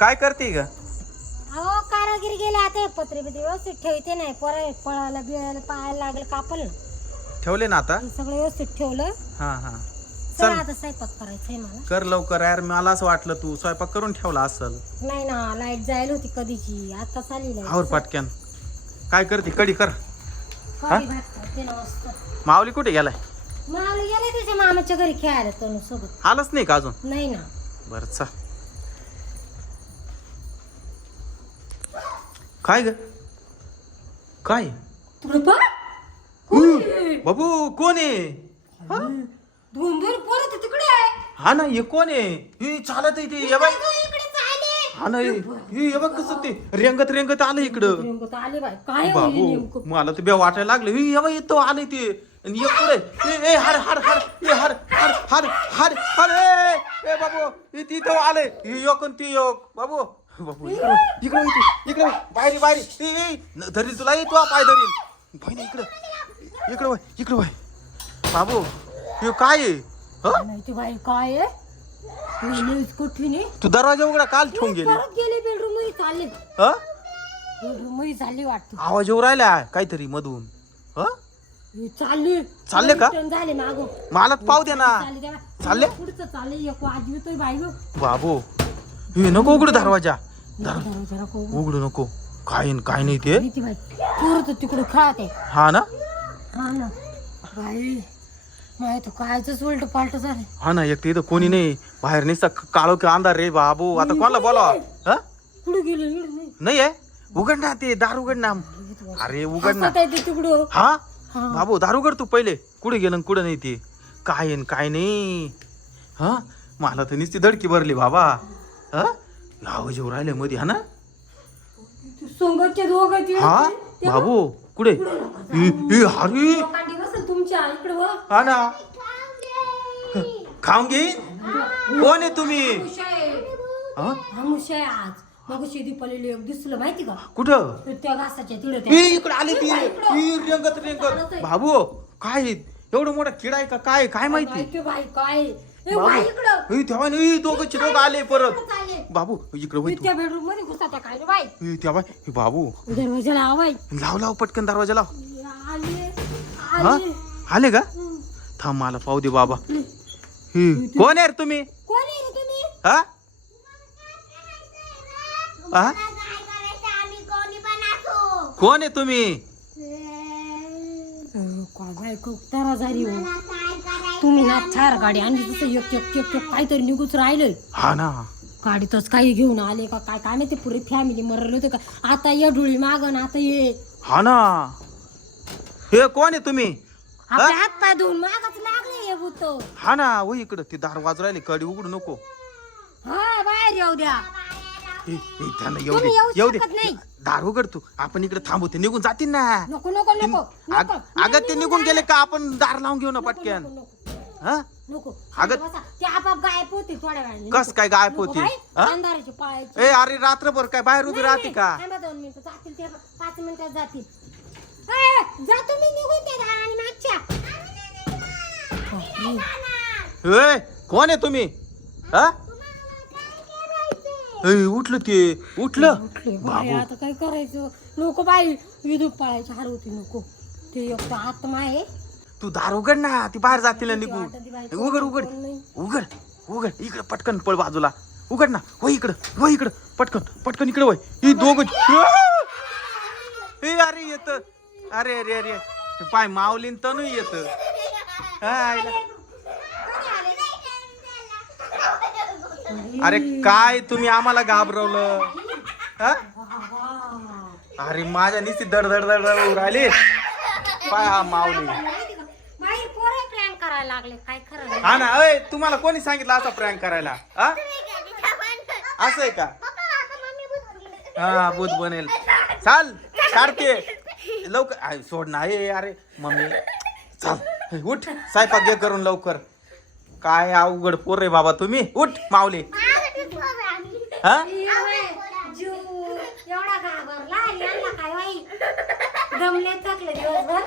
काय करते ग? अहो कारागिरी गेले आता. हे पत्रे बित्रे व्यवस्थित ठेवते नाही. पोरा पळायला बिळायला पाहायला लागलं कापल. ठेवले ना आता? सगळं व्यवस्थित ठेवलं. हा हा. चला चल. आता स्वयंपाक करायचंय मला. कर लवकर यार. मला असं वाटलं तू. स्वयंपाक करून ठेवला असल. नाही ना लाइट जायला होती कधीची. आता चालली लाइट. आवर पाटक्यान काय करते? कडी कर. कधी भात करते ना मस्त. माऊली कुठे गेलाय? मला गेले त्याच्या मामाच्या घरी खेळायला तनु सोबत आलंच नाही का अजून? नाही ना. बर चा काय ग? काय? बाबू कोण आहे? हा? पोरं तर तिकडे आहे. हा ना हे कोण आहे? हे चालत आहे ते ये बाई हा ना हे हे हे बघ कसं ते रेंगत रेंगत आलं इकडं. नेमकं तर आले बाय काय होईल बाबू नेमकं? मला तर बे वाटायला लागलं. हे ये बाई येतो आले ते. आणि एक पुढे. ए ए हर हर हर ए हर हर हर हर हर ए ए बाबू हे तिथं आले. हे आणि ती योग बाबू बाबू इकडे इकडे इकडे इकडे बाहेर बाहेर ए धरील तुला येतो पाय धरील. भाई ना इकडे. इकडे वळ, इकडे वळ. बाबू हे काय आहे? बाई काय आहे? कठीण आहे तू दरवाजा उघडा काल ठेवून गेली. बेडरूममध्ये चालले. हा? बेडरूममध्ये वाटतं. आवाज येऊ राहिला काहीतरी मधून. ह? चालले. चालले का? झाले मागो. मला पाव दे ना. चालले? पुढचं चालले एक बाई. बाबू हे नको उघडू दरवाजा. उघडू. नको. काय न- काय नाही ते. भीती तर तिकडे आहे हा ना? हा ना. बाई माहिती कायच उलट पालट झालं हा ना एक तर इथं कोणी नाही. बाहेर निसता काळो की अंधार रे बाबू. आता कोणाला बोला हा? कुठे गेलो? इकडे नाही. नाही आहे? उघड ना ते दार उघड ना. अरे उघड ना. हसत आहे ते तिकडं. हा? हा. बाबू दार उघड तू पहिले. कुठे गेलं कुठं नाही ते? काय आहे न काय नाही. हा? मला तर नुसती धडकी भरली बाबा. हा? आवाज येऊ राहिले मध्ये हा ना? सोंगतचे दोघं तिकडे हा? ते- बाबू कुठे? इ- इ- अरे! लोकांनी बसल तुमच्या इकडे व हा ना? खाऊन घेईन कोण आहे तुम्ही? आमुष आहे. हा? आमुष आहे आज. मग शेती पडलेली एक दिसलं माहिती का? कुठं? तर त्या घासाच्या तिकडे ए, इकडे आले ती. ई, रेंगत रेंगत. बाबू काय? एवढं मोठा किडा आहे का? काय काय माहिती? बाई काय ए बाई इकडं. ए, तेव्हा नाही दोघं आले परत. बाबू इकडे तू. त्या बेडरूममध्ये घुसा त्या काय रे बाई. ए, तेव्हा हे बाबू. दरवाजाला आवाय लाव लाव पटकन दरवाजा लाव. आले हा? आले आले का थांब मला पाहू दे बाबा. हे, कोण आहे रे तुम्ही? कोण आहे रे तुम्ही? हा? हा? कोण आहे तुम्ही? बाई खूप हो. ना चार गाडी आणली तसं एक एक एक एक काहीतरी निघूच राहिलंय. हा ना. गाडीतच काही घेऊन आले का काय? काय माहिती पुरी फॅमिली मरले होते का? आता ये डोळी मागन आता ये हा ना. हे कोण आहे तुम्ही? आपले हात पाय धुवून मागच लागले हे भूत. हा ना हो इकडं ते दार वाजू राहिले कडी उघडू नको. हा बाहेर येऊ द्या. त्यांना येऊ तुम्ही दे येऊ येऊ दे. शकत नाही. दार उघड तू. आपण इकडे थांबू ते निघून जातील ना. नको नको नको अग- नको. अगं ते निघून गेले का? आपण दार लावून घेऊ ना पटक्यान हा? नको. अगं- बसा. ते आपाप गायब होते थोड्या वेळाने. कस काय गायब नको होती बाई, हा? अंधाराचे पायाचे. ए अरे रात्रभर काय बाहेर उभी राहते का? थांबा दोन मिनिटं. जातील ते पाच मिनिटात जातील. ए, जा तुम्ही निघून त्या दाराने मागच्या. बापरे. ए कोण आहे तुम्ही? हा? ए, उठलं ते. उठलं? उठले. बाई, आता काय करायचं? नको बाई. विद्युत पाळायची हार होती. नको. ते एक तर आत्मा आहे. तू दार उघड ना ती बाहेर जातील ना वाटत निघून. ती बाई, उघड उघड. उघड उघड. इकडे पटकन पळ बाजूला. उघड ना. हो इकडं हो इकडं. पटकन पटकन इकडे वय. ही दोघ ए अरे येत. अरे अरे अरे. हे पाय माऊलीन तनू येत. अरे काय तुम्ही आम्हाला घाबरवलं? हा? अरे माझ्या दड दड होऊ राहिली. पाय हा माऊली माहिती का? बाई पोरं प्रँक करायला लागले काय खरं नाही. हा ना अय तुम्हाला कोणी सांगितलं असा प्रँक करायला? हा? असं आहे का? हा भूत बनेल. चाल काढते. लवकर आय, सोड ना ए अरे मम्मी. चाल उठ स्वयंपाक घे करून लवकर. काय अवघड पोर रे बाबा तुम्ही. उठ माऊली. हा? ये बाई, जीव एवढा घाबरला आणि यांना काय बाई दमले थकले दिवसभर.